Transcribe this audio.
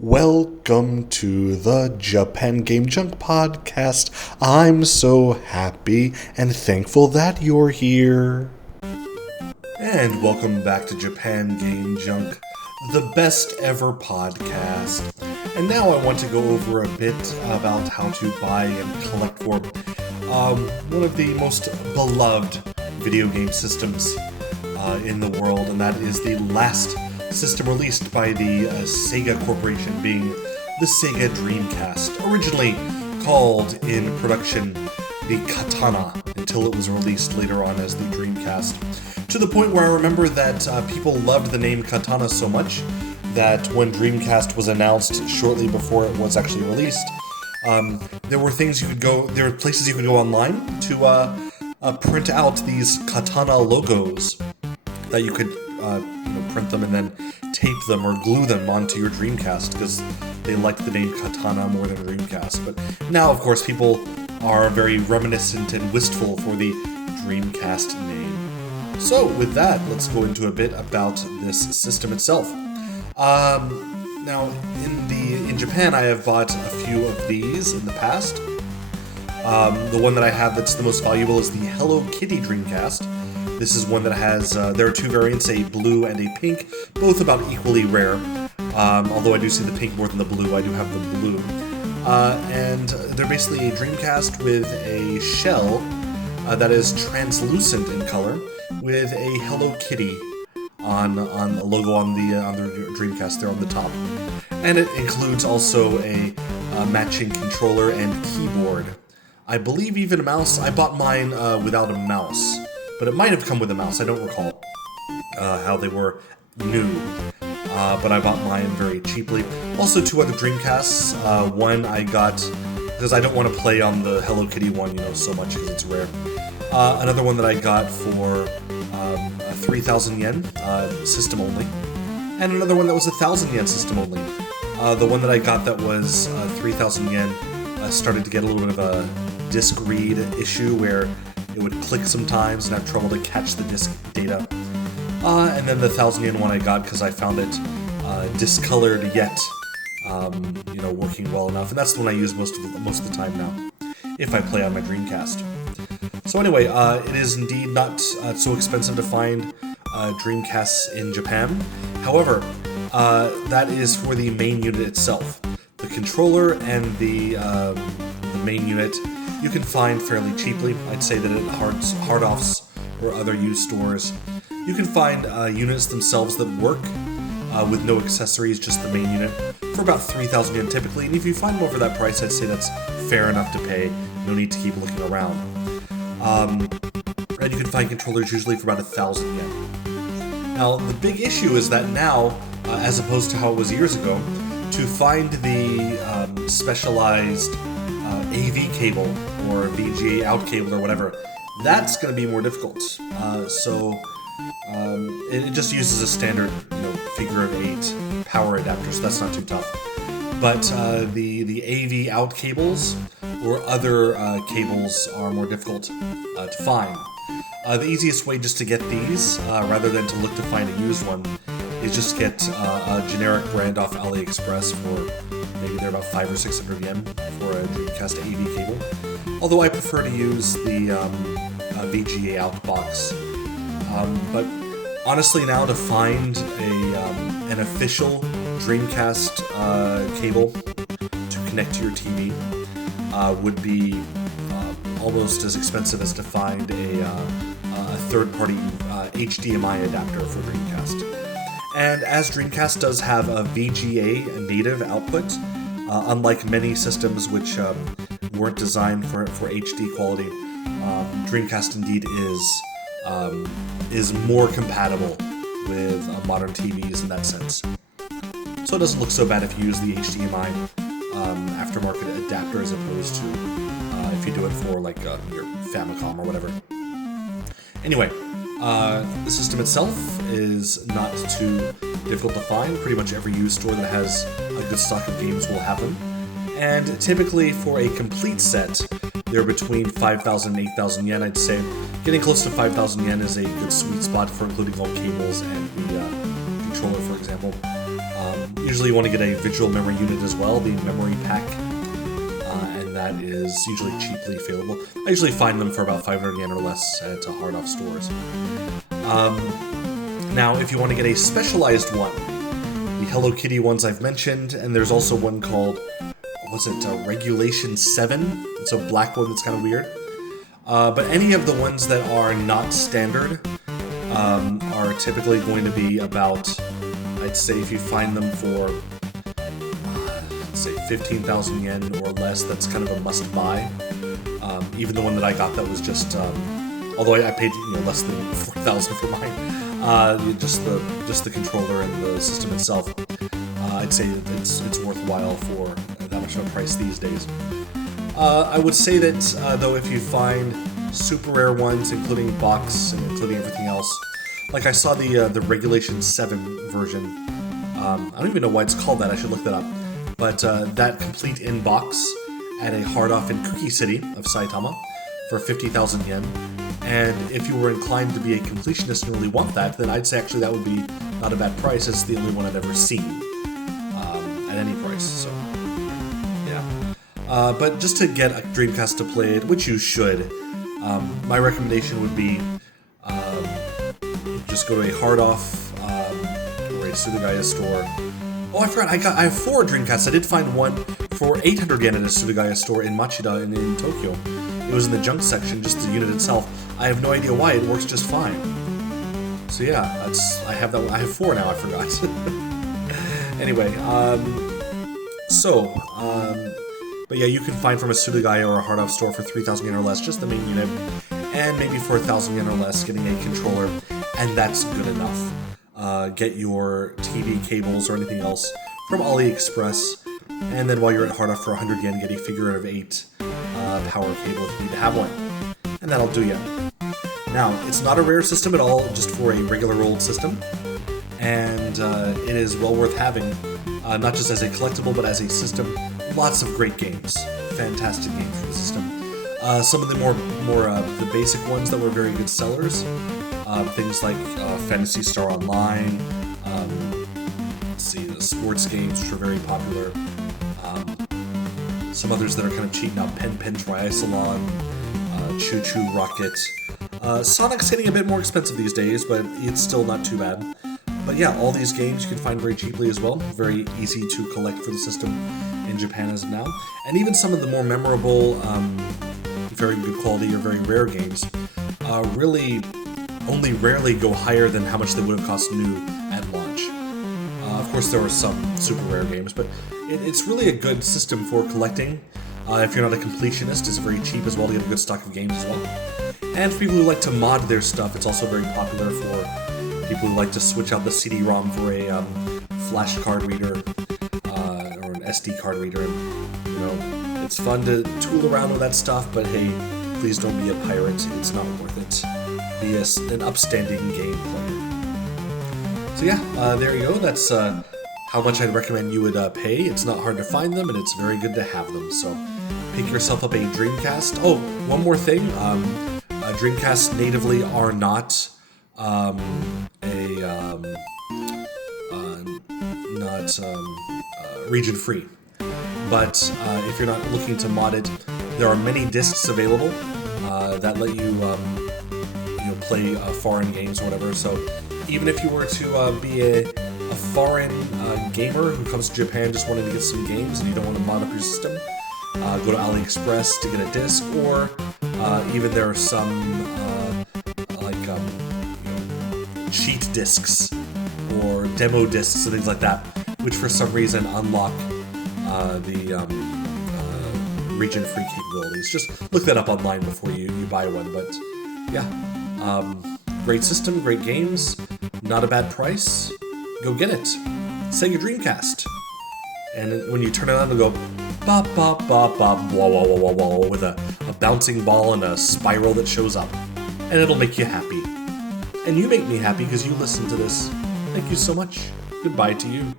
Welcome to the Japan Game Junk podcast. I'm so happy and thankful that you're here. And welcome back to Japan Game Junk, the best ever podcast. And now I want to go over a bit about how to buy and collect for one of the most beloved video game systems in the world, and that is the last system released by the Sega Corporation, being the Sega Dreamcast, originally called in production the Katana, until it was released later on as the Dreamcast. To the point where I remember that people loved the name Katana so much that when Dreamcast was announced shortly before it was actually released, there were places you could go online to print out these Katana logos that you could print them and then tape them or glue them onto your Dreamcast because they liked the name Katana more than Dreamcast. But now, of course, people are very reminiscent and wistful for the Dreamcast name. So, with that, let's go into a bit about this system itself. Now, in Japan, I have bought a few of these in the past. The one that I have that's the most valuable is the Hello Kitty Dreamcast. This is one that has, there are two variants, a blue and a pink, both about equally rare. Although I do see the pink more than the blue, I do have the blue. And they're basically a Dreamcast with a shell that is translucent in color, with a Hello Kitty on a logo on the Dreamcast there on the top. And it includes also a matching controller and keyboard. I believe even a mouse. I bought mine without a mouse, but it might have come with a mouse. I don't recall how they were new, but I bought mine very cheaply. Also, two other Dreamcasts. One I got because I don't want to play on the Hello Kitty one, so much because it's rare. Another one that I got for 3,000 yen, system only, and another one that was 1,000 yen, system only. The one that I got that was 3,000 yen started to get a little bit of a disk read issue where it would click sometimes and have trouble to catch the disk data. And then the 1,000 yen one I got because I found it discolored yet, working well enough. And that's the one I use most of the time now, if I play on my Dreamcast. So anyway, it is indeed not so expensive to find Dreamcasts in Japan. However, that is for the main unit itself. The controller and the main unit you can find fairly cheaply. I'd say that at hard-offs or other used stores, you can find units themselves that work with no accessories, just the main unit, for about 3,000 yen typically. And if you find them over that price, I'd say that's fair enough to pay. No need to keep looking around. And you can find controllers usually for about 1,000 yen. Now, the big issue is that now, as opposed to how it was years ago, to find the specialized AV cable or VGA out cable or whatever, that's going to be more difficult. So it just uses a standard, figure of 8 power adapter, so that's not too tough. But the AV out cables or other cables are more difficult to find. The easiest way just to get these, rather than to look to find a used one, is just get a generic brand off AliExpress for maybe they're about 500 or 600 yen for a Dreamcast AV cable. Although I prefer to use the VGA out box. But honestly, now to find an official Dreamcast cable to connect to your TV would be almost as expensive as to find a third-party HDMI adapter for Dreamcast. And as Dreamcast does have a VGA native output, unlike many systems which weren't designed for HD quality, Dreamcast indeed is more compatible with modern TVs in that sense. So it doesn't look so bad if you use the HDMI aftermarket adapter as opposed to if you do it for like your Famicom or whatever. Anyway, the system itself is not too difficult to find. Pretty much every used store that has a good stock of games will have them. And typically for a complete set, they're between 5,000 and 8,000 yen. I'd say getting close to 5,000 yen is a good sweet spot for including all cables and the controller, for example. Usually you want to get a visual memory unit as well, the memory pack, and that is usually cheaply available. I usually find them for about 500 yen or less at hard-off stores. Now, if you want to get a specialized one, the Hello Kitty ones I've mentioned, and there's also one called, Regulation 7? It's a black one that's kind of weird. But any of the ones that are not standard are typically going to be about, I'd say if you find them for, let's say 15,000 yen or less, that's kind of a must-buy. Even the one that I got that was just, although I paid less than 4,000 for mine, just the controller and the system itself, I'd say it's worthwhile for that much of a price these days. I would say that though, if you find super rare ones, including box and including everything else, like I saw the Regulation 7 version. I don't even know why it's called that. I should look that up. But that complete in box at a hard-off in Kuki City of Saitama for 50,000 yen. And if you were inclined to be a completionist and really want that, then I'd say actually that would be not a bad price. It's the only one I've ever seen at any price. So yeah. But just to get a Dreamcast to play it, which you should, my recommendation would be just go to a hard-off or a Sudagaya store. Oh, I forgot, I have 4 Dreamcasts. I did find one for 800 yen at a Sudagaya store in Machida in Tokyo. It was in the junk section, just the unit itself. I have no idea why, it works just fine. So yeah, I have 4 now, I forgot. Anyway, but yeah, you can find from a Sudagaya or a hard-off store for 3,000 yen or less, just the main unit, and maybe for 1,000 yen or less getting a controller, and that's good enough. Get your TV cables or anything else from AliExpress, and then while you're at hard-off for 100 yen, get a figure out of 8 power cable if you need to have one, and that'll do ya. Now, it's not a rare system at all, just for a regular old system, and it is well worth having, not just as a collectible, but as a system. Lots of great games, fantastic games for the system. Some of the more the basic ones that were very good sellers, things like Phantasy Star Online, let's see, the sports games, which are very popular. Some others that are kind of cheap now, Pen Triathlon, Choo Choo Rocket. Sonic's getting a bit more expensive these days, but it's still not too bad. But yeah, all these games you can find very cheaply as well. Very easy to collect for the system in Japan as of now. And even some of the more memorable, very good quality or very rare games really only rarely go higher than how much they would have cost new at launch. Of course, there are some super rare games, but it's really a good system for collecting. If you're not a completionist, it's very cheap as well to get a good stock of games as well. And for people who like to mod their stuff, it's also very popular for people who like to switch out the CD-ROM for a flash card reader or an SD card reader. And, it's fun to tool around with that stuff, but hey, please don't be a pirate. It's not worth it. Be an upstanding game player. So yeah, there you go. That's how much I'd recommend you would pay. It's not hard to find them, and it's very good to have them. So pick yourself up a Dreamcast. Oh, one more thing. Dreamcasts natively are not region free. But if you're not looking to mod it, there are many discs available that let you play foreign games or whatever. So even if you were to be a foreign gamer who comes to Japan just wanting to get some games and you don't want to mod up your system, go to AliExpress to get a disc, or even there are some cheat discs or demo discs and things like that, which for some reason unlock the region-free capabilities. Just look that up online before you buy one. But yeah, great system, great games, not a bad price. Go get it. Sega Dreamcast. And when you turn it on, it'll go bop, bop, bop, bop, wah, wah, wah, wah, wah, with a bouncing ball and a spiral that shows up. And it'll make you happy. And you make me happy because you listen to this. Thank you so much. Goodbye to you.